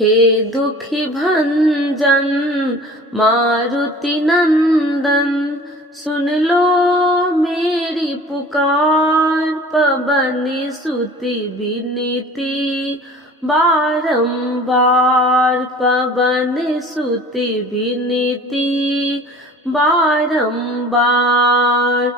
हे दुखी भंजन मारुति नंदन, सुन लो मेरी पुकार। पवन सुति विनीति बारंबार, पवन सुति विनीति बारंबार।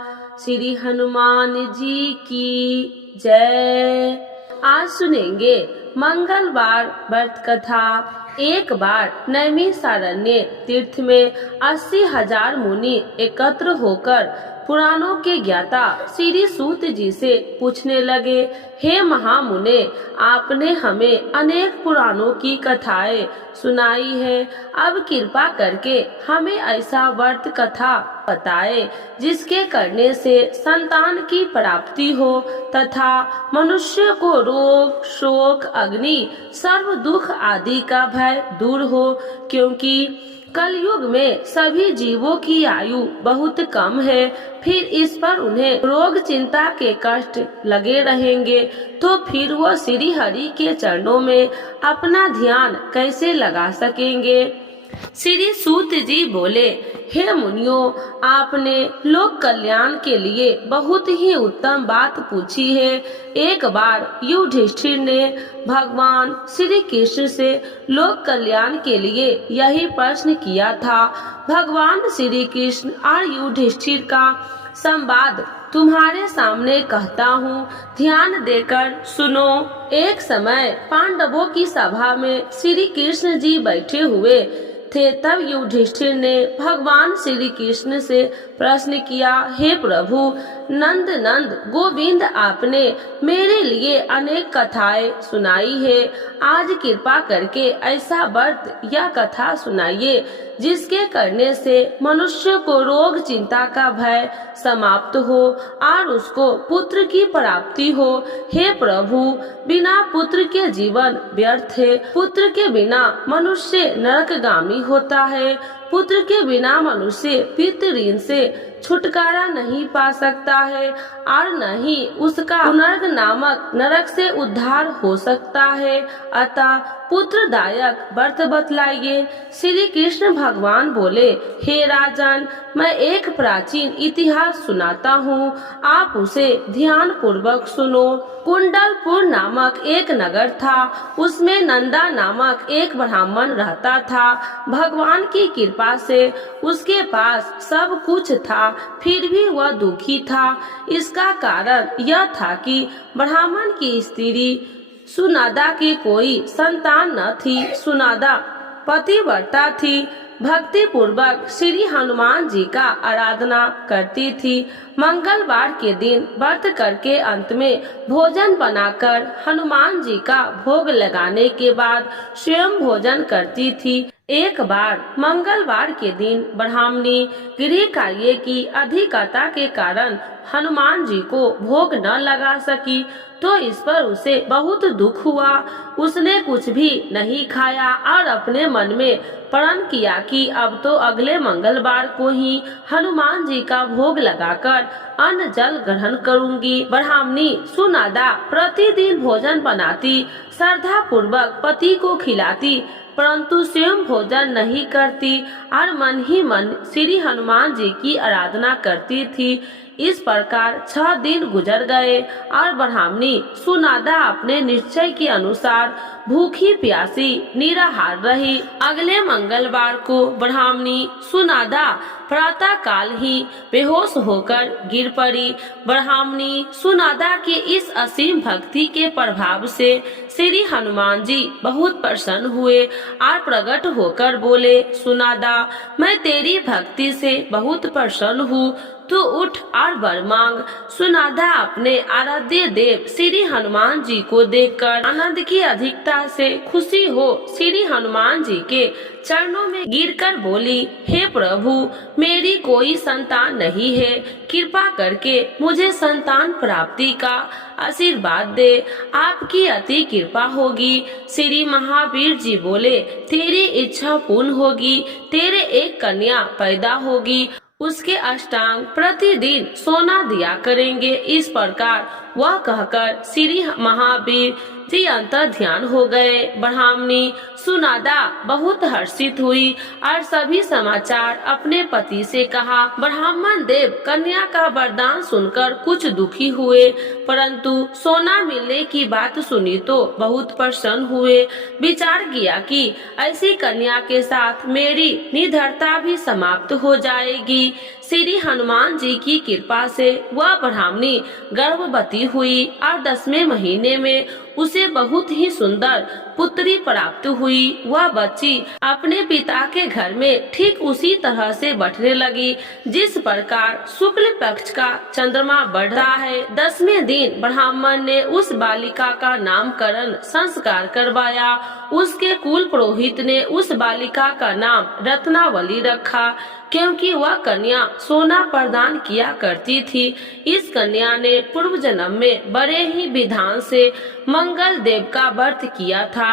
श्री हनुमान जी की जय। आज सुनेंगे मंगलवार व्रत कथा। एक बार नैमिषारण्य तीर्थ में 80,000 मुनि एकत्र होकर पुराणों के ज्ञाता श्री सूत जी से पूछने लगे, हे महामुने, आपने हमें अनेक पुराणों की कथाएं सुनाई है, अब कृपा करके हमें ऐसा व्रत कथा बताए जिसके करने से संतान की प्राप्ति हो तथा मनुष्य को रोग शोक अग्नि सर्व दुख आदि का भय दूर हो, क्योंकि कलयुग में सभी जीवों की आयु बहुत कम है। फिर इस पर उन्हें रोग चिंता के कष्ट लगे रहेंगे, तो फिर वो श्री हरि के चरणों में अपना ध्यान कैसे लगा सकेंगे। श्री सूत जी बोले, हे मुनियों, आपने लोक कल्याण के लिए बहुत ही उत्तम बात पूछी है। एक बार युधिष्ठिर ने भगवान श्री कृष्ण से लोक कल्याण के लिए यही प्रश्न किया था। भगवान श्री कृष्ण और युधिष्ठिर का संवाद तुम्हारे सामने कहता हूँ, ध्यान देकर सुनो। एक समय पांडवों की सभा में श्री कृष्ण जी बैठे हुए थे। तब युधिष्ठिर ने भगवान श्री कृष्ण से प्रश्न किया, हे प्रभु नंद नंद गोविंद, आपने मेरे लिए अनेक कथाएं सुनाई है, आज कृपा करके ऐसा व्रत या कथा सुनाइए जिसके करने से मनुष्य को रोग चिंता का भय समाप्त हो और उसको पुत्र की प्राप्ति हो। हे प्रभु, बिना पुत्र के जीवन व्यर्थ है, पुत्र के बिना मनुष्य नरकगामी होता है, पुत्र के बिना मनुष्य पितृ ऋण से छुटकारा नहीं पा सकता है और न ही उसका पुनर्ग नामक नरक से उद्धार हो सकता है। अतः पुत्रदायक व्रत बतलाइए। श्री कृष्ण भगवान बोले, हे राजन, मैं एक प्राचीन इतिहास सुनाता हूँ, आप उसे ध्यान पूर्वक सुनो। कुंडलपुर नामक एक नगर था, उसमें नंदा नामक एक ब्राह्मण रहता था। भगवान की कृपा से उसके पास सब कुछ था, फिर भी वह दुखी था। इसका कारण यह था कि ब्राह्मण की स्त्री सुनादा की कोई संतान न थी। सुनादा पतिव्रता थी, भक्ति पूर्वक श्री हनुमान जी का आराधना करती थी। मंगलवार के दिन व्रत करके अंत में भोजन बनाकर हनुमान जी का भोग लगाने के बाद स्वयं भोजन करती थी। एक बार मंगलवार के दिन ब्राह्मणी गृह कार्य की अधिकता के कारण हनुमान जी को भोग न लगा सकी, तो इस पर उसे बहुत दुख हुआ। उसने कुछ भी नहीं खाया और अपने मन में प्रण किया कि अब तो अगले मंगलवार को ही हनुमान जी का भोग लगाकर अन्न जल ग्रहण करूंगी। ब्राह्मणी सुनादा प्रतिदिन भोजन बनाती, श्रद्धा पूर्वक पति को खिलाती, परंतु स्वयं भोजन नहीं करती और मन ही मन श्री हनुमान जी की आराधना करती थी। इस प्रकार 6 दिन गुजर गए और ब्राह्मणी सुनादा अपने निश्चय के अनुसार भूखी प्यासी निराहार रही। अगले मंगलवार को ब्राह्मणी सुनादा प्रातः काल ही बेहोश होकर गिर पड़ी। ब्राह्मणी सुनादा के इस असीम भक्ति के प्रभाव से श्री हनुमान जी बहुत प्रसन्न हुए और प्रकट होकर बोले, सुनादा, मैं तेरी भक्ति से बहुत प्रसन्न हूँ, तू उठ और वर मांग। सुनादा अपने आराध्य देव श्री हनुमान जी को देखकर आनंद की अधिकता से खुशी हो श्री हनुमान जी के चरणों में गिरकर बोली, हे प्रभु, मेरी कोई संतान नहीं है, कृपा करके मुझे संतान प्राप्ति का आशीर्वाद दे, आपकी अति कृपा होगी। श्री महावीर जी बोले, तेरी इच्छा पूर्ण होगी, तेरे एक कन्या पैदा होगी, उसके अष्टांग प्रतिदिन सोना दिया करेंगे। इस प्रकार वह कहकर श्री महावीर जी अंतर ध्यान हो गए। ब्राह्मणी सुनादा बहुत हर्षित हुई और सभी समाचार अपने पति से कहा। ब्राह्मण देव कन्या का वरदान सुनकर कुछ दुखी हुए, परंतु सोना मिलने की बात सुनी तो बहुत प्रसन्न हुए। विचार किया कि ऐसी कन्या के साथ मेरी निधरता भी समाप्त हो जाएगी। श्री हनुमान जी की कृपा से वह ब्राह्मणी गर्भवती हुई और 10वें महीने में उसे बहुत ही सुंदर पुत्री प्राप्त हुई। वह बच्ची अपने पिता के घर में ठीक उसी तरह से बैठने लगी जिस प्रकार शुक्ल पक्ष का चंद्रमा बढ़ता है। 10वें दिन ब्राह्मण ने उस बालिका का नामकरण संस्कार करवाया। उसके कुल पुरोहित ने उस बालिका का नाम रत्नावली रखा, क्योंकि वह कन्या सोना प्रदान किया करती थी। इस कन्या ने पूर्व जन्म में बड़े ही विधान से मंगल देव का व्रत किया था।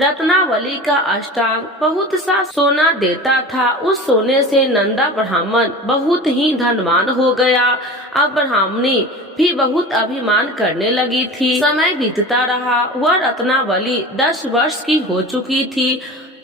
रत्नावली का अष्टांग बहुत सा सोना देता था। उस सोने से नंदा ब्राह्मण बहुत ही धनवान हो गया। अब ब्राह्मणी भी बहुत अभिमान करने लगी थी। समय बीतता रहा। वह रत्नावली 10 वर्ष की हो चुकी थी।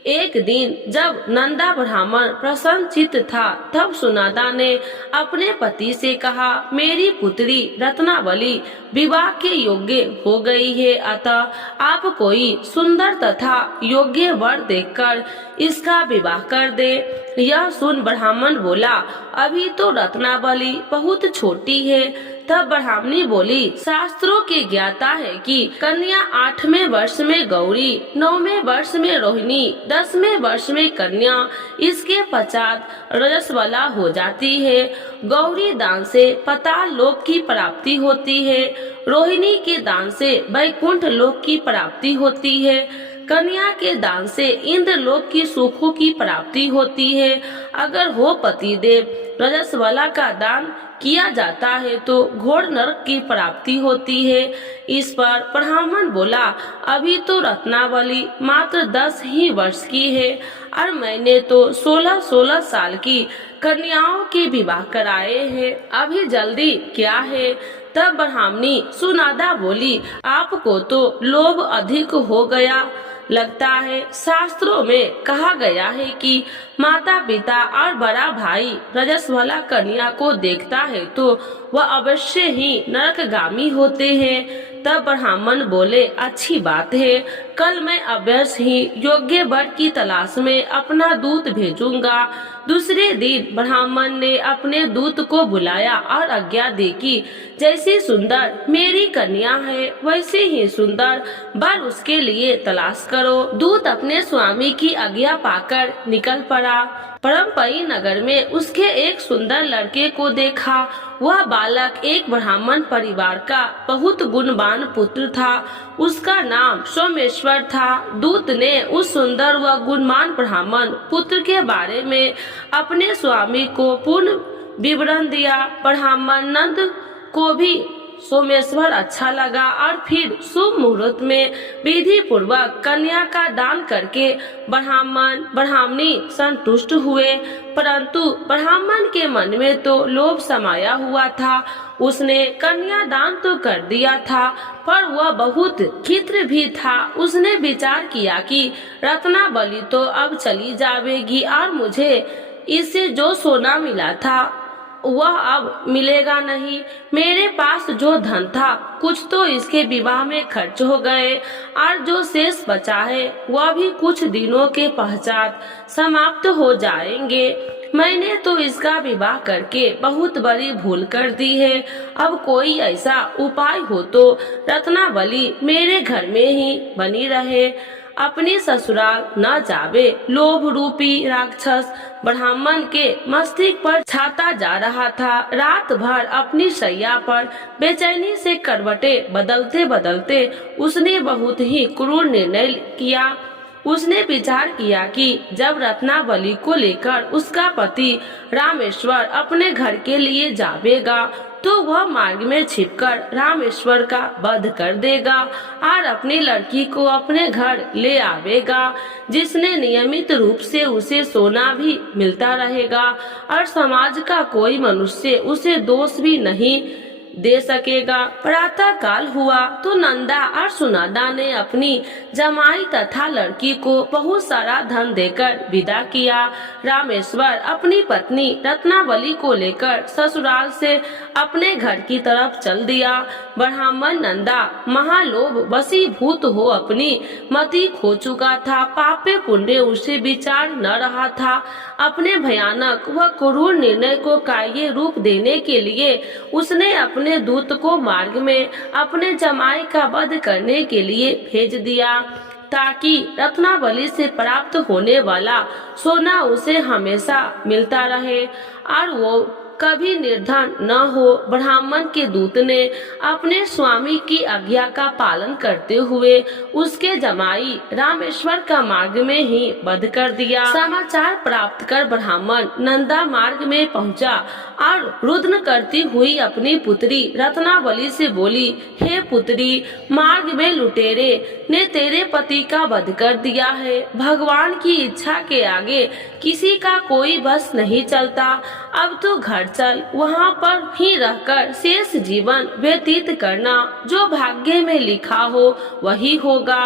एक दिन जब नंदा ब्राह्मण प्रसन्नचित्त था, तब सुनादा ने अपने पति से कहा, मेरी पुत्री रत्नावली विवाह के योग्य हो गई है, अतः आप कोई सुंदर तथा योग्य वर देखकर इसका विवाह कर दे। यह सुन ब्राह्मण बोला, अभी तो रत्नावली बहुत छोटी है। तब ब्राह्मणी बोली, शास्त्रों के ज्ञाता है कि कन्या 8वें वर्ष में गौरी, 9वें वर्ष में रोहिणी, 10वें वर्ष में कन्या, इसके पश्चात रजस्वला हो जाती है। गौरी दान से पाताल लोक की प्राप्ति होती है, रोहिणी के दान से वैकुंठ लोक की प्राप्ति होती है, कन्या के दान से इंद्र लोक की सुखों की प्राप्ति होती है। अगर हो पतिदेव रजस्वला का दान किया जाता है तो घोर नरक की प्राप्ति होती है। इस पर ब्राह्मण बोला, अभी तो रत्नावली मात्र 10 ही वर्ष की है और मैंने तो 16-16 साल की कन्याओं के विवाह कराए हैं, अभी जल्दी क्या है। तब ब्राह्मणी सुनादा बोली, आपको तो लोभ अधिक हो गया लगता है। शास्त्रों में कहा गया है कि माता पिता और बड़ा भाई रजस्वला कन्या को देखता है तो वह अवश्य ही नरकगामी होते हैं। तब ब्राह्मण बोले, अच्छी बात है, कल मैं अवश्य ही योग्य वर की तलाश में अपना दूत भेजूंगा। दूसरे दिन ब्राह्मण ने अपने दूत को बुलाया और आज्ञा दी कि जैसी सुंदर मेरी कन्या है वैसे ही सुंदर वर उसके लिए तलाश करो। दूत अपने स्वामी की आज्ञा पाकर निकल पड़ा। परमपई नगर में उसके एक सुंदर लड़के को देखा। वह बालक एक ब्राह्मण परिवार का बहुत गुणवान पुत्र था। उसका नाम सोमेश्वर था। दूत ने उस सुंदर व गुणवान ब्राह्मण पुत्र के बारे में अपने स्वामी को पूर्ण विवरण दिया। ब्राह्मण नंद को भी सोमेश्वर अच्छा लगा और फिर शुभ मुहूर्त में विधि पूर्वक कन्या का दान करके ब्राह्मण ब्राह्मणी संतुष्ट हुए। परंतु ब्राह्मण के मन में तो लोभ समाया हुआ था। उसने कन्या दान तो कर दिया था, पर वह बहुत खित्र भी था। उसने विचार किया कि रत्नावली तो अब चली जाएगी और मुझे इससे जो सोना मिला था वह अब मिलेगा नहीं। मेरे पास जो धन था कुछ तो इसके विवाह में खर्च हो गए और जो शेष बचा है वह भी कुछ दिनों के पश्चात समाप्त हो जाएंगे। मैंने तो इसका विवाह करके बहुत बड़ी भूल कर दी है। अब कोई ऐसा उपाय हो तो रत्नावली मेरे घर में ही बनी रहे, अपने ससुराल न जावे। लोभ रूपी राक्षस ब्राह्मण के मस्तिष्क पर छाता जा रहा था। रात भर अपनी शैया पर बेचैनी से करवटे बदलते बदलते उसने बहुत ही क्रूर निर्णय किया। उसने विचार किया कि जब रत्नावली को लेकर उसका पति रामेश्वर अपने घर के लिए जावेगा तो वह मार्ग में छिपकर रामेश्वर का वध कर देगा और अपनी लड़की को अपने घर ले आवेगा, जिसने नियमित रूप से उसे सोना भी मिलता रहेगा और समाज का कोई मनुष्य उसे दोष भी नहीं दे सकेगा। प्रातः काल हुआ तो नंदा और सुनंदा ने अपनी जमाई तथा लड़की को बहुत सारा धन देकर विदा किया। रामेश्वर अपनी पत्नी रत्नावली को लेकर ससुराल से अपने घर की तरफ चल दिया। ब्राह्मण नंदा महालोभ वशीभूत हो अपनी मति खो चुका था। पापे पुण्य उसे विचार न रहा था। अपने भयानक व क्रूर निर्णय को कार्य रूप देने के लिए उसने अपने दूत को मार्ग में अपने जमाई का वध करने के लिए भेज दिया, ताकि रत्नावली से प्राप्त होने वाला सोना उसे हमेशा मिलता रहे और वो कभी निर्धन न हो। ब्राह्मण के दूत ने अपने स्वामी की आज्ञा का पालन करते हुए उसके जमाई रामेश्वर का मार्ग में ही वध कर दिया। समाचार प्राप्त कर ब्राह्मण नंदा मार्ग में पहुंचा और रुदन करती हुई अपनी पुत्री रत्नावली से बोली, हे पुत्री, मार्ग में लुटेरे ने तेरे पति का वध कर दिया है। भगवान की इच्छा के आगे किसी का कोई बस नहीं चलता। अब तो घर चल, वहाँ पर ही रहकर शेष जीवन व्यतीत करना। जो भाग्य में लिखा हो वही होगा।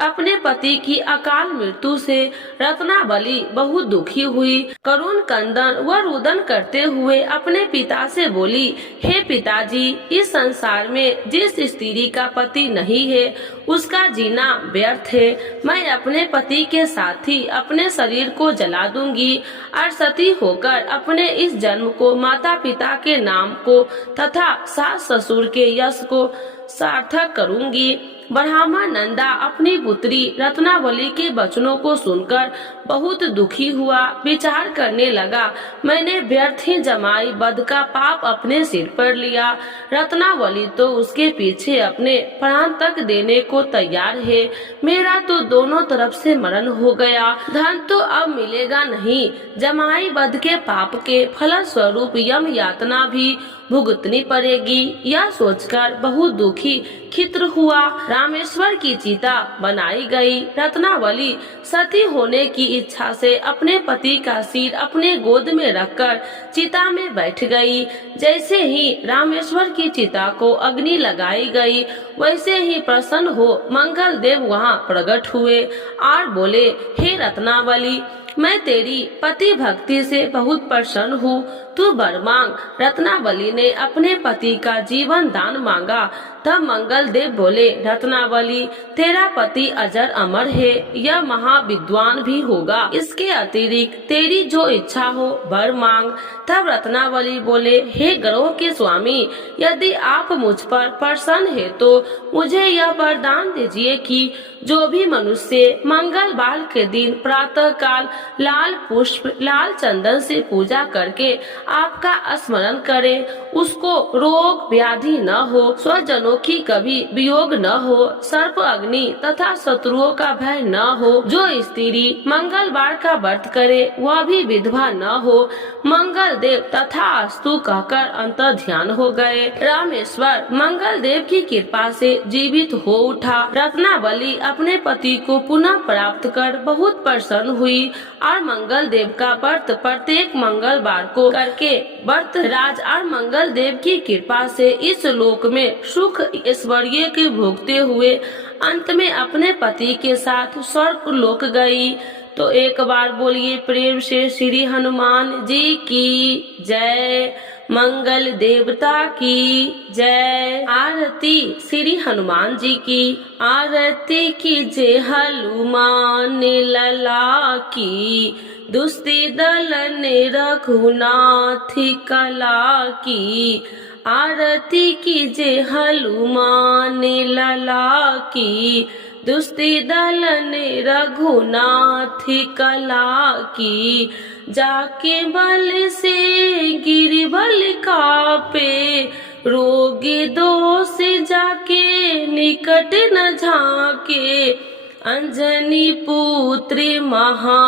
अपने पति की अकाल मृत्यु से रत्नावली बहुत दुखी हुई। करुण कंदन व रुदन करते हुए अपने पिता से बोली, हे पिताजी, इस संसार में जिस स्त्री का पति नहीं है उसका जीना व्यर्थ है। मैं अपने पति के साथ ही अपने शरीर को जला दूंगी और सती होकर अपने इस जन्म को माता पिता के नाम को तथा सास ससुर के यश को सार्थक करूंगी। ब्राह्मण नंदा अपनी पुत्री रत्नावली के वचनों को सुनकर बहुत दुखी हुआ। विचार करने लगा, मैंने व्यर्थ ही जमाई वध का पाप अपने सिर पर लिया। रत्नावली तो उसके पीछे अपने प्राण तक देने को तैयार है। मेरा तो दोनों तरफ से मरण हो गया। धन तो अब मिलेगा नहीं। जमाई वध के पाप के फल स्वरूप यम यातना भी भुगतनी पड़ेगी। यह सोचकर बहुत दुखी खित्र हुआ। रामेश्वर की चिता बनाई गई। रत्नावली सती होने की इच्छा से अपने पति का सिर अपने गोद में रखकर चिता में बैठ गई। जैसे ही रामेश्वर की चिता को अग्नि लगाई गई, वैसे ही प्रसन्न हो मंगल देव वहाँ प्रकट हुए और बोले, हे रत्नावली, मैं तेरी पति भक्ति से बहुत प्रसन्न हूँ। तू वर मांग। रत्नावली ने अपने पति का जीवन दान मांगा। तब मंगल देव बोले, रत्नावली, तेरा पति अजर अमर है, यह महाविद्वान भी होगा। इसके अतिरिक्त तेरी जो इच्छा हो वर मांग। तब रत्नावली बोले, हे ग्रहों के स्वामी, यदि आप मुझ पर प्रसन्न है तो मुझे यह वरदान दीजिए कि जो भी मनुष्य मंगलवार के दिन प्रातः काल लाल पुष्प लाल चंदन से पूजा करके आपका स्मरण करे, उसको रोग व्याधि न हो, स्वजनों की कभी वियोग न हो, सर्प अग्नि तथा शत्रुओं का भय न हो। जो स्त्री मंगलवार का व्रत करे वह भी विधवा न हो। मंगल देव तथा अस्तु कहकर अंतर ध्यान हो गए। रामेश्वर मंगल देव की कृपा से जीवित हो उठा। रत्नावली अपने पति को पुनः प्राप्त कर बहुत प्रसन्न हुई और मंगल देव का व्रत प्रत्येक मंगलवार को करके व्रत राज और मंगल देव की कृपा से इस लोक में सुख ऐश्वर्य के भोगते हुए अंत में अपने पति के साथ स्वर्ग लोक गई। तो एक बार बोलिए प्रेम से श्री हनुमान जी की जय, मंगल देवता की जय। आरती श्री हनुमान जी की। आरती की जय हनुमान लला की, दुष्टि दल ने रघुनाथ कला की। आरती की जय हनुमान लला की, दुष्टि दल ने रघुनाथ कला की। जाके बल से गिरबल कापे, रोगी दोष जाके निकट न झाके। अंजनी पुत्री महाबलिदाई,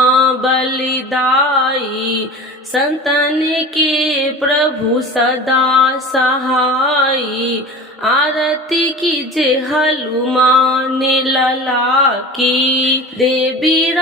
संतन के प्रभु सदा सहाई। आरती कीजे हनुमान लला की। देवी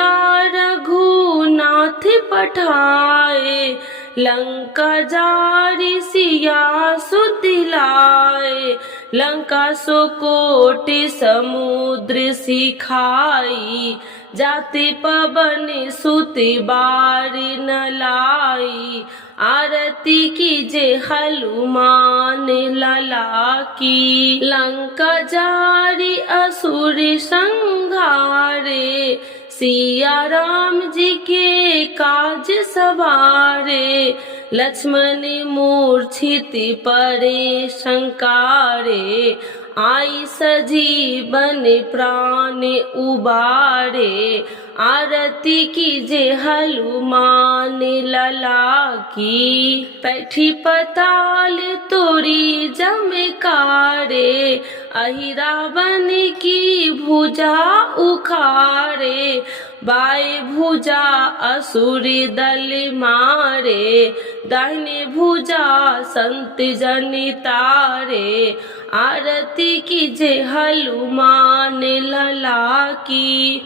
रघुनाथ पठाए, लंका जारी सिया सुतिलाए, लंका सो कोटि समुद्र सिखाई, जाति पवन सुति बारी न लाई, आरती कीजे हनुमान लला की। लंका जारी असुर संहारे, सिया राम जी के काज सवारे, लक्ष्मण मूर्छित परे शंकारे, आई सजीवन प्राण उबारे, आरती कीजे हनुमान लला की। पैठी पताल तोरी जमकारे, अहि रावण की भुजा उखाड़े, बाएं भुजा असुर दल मारे, दाहिने भुजा संत जन तारे, आरती कीजे हनुमान लला की।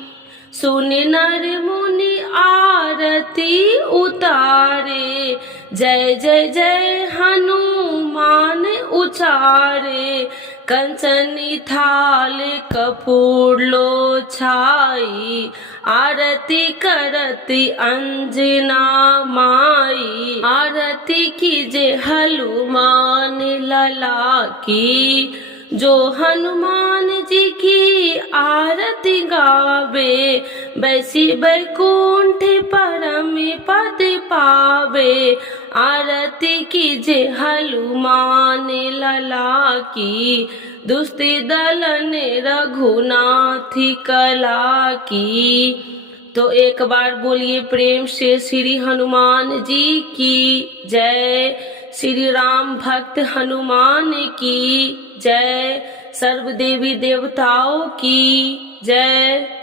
सुन नर मुनि आरती उतारे, जय जय जय हनुमान उचारे, कंचन थाल कपूर लो छाई, आरती करती अंजना माई, आरती कीजे हनुमान लला की। जो हनुमान जी की आरती गावे, बैसी बैकुंठ परम पद पावे, आरती कीजे हनुमान लला की। दुष्ट दलन रघुनाथ कला की। तो एक बार बोलिए प्रेम से श्री हनुमान जी की जय। श्री राम भक्त हनुमान की जय। सर्व देवी देवताओं की जय।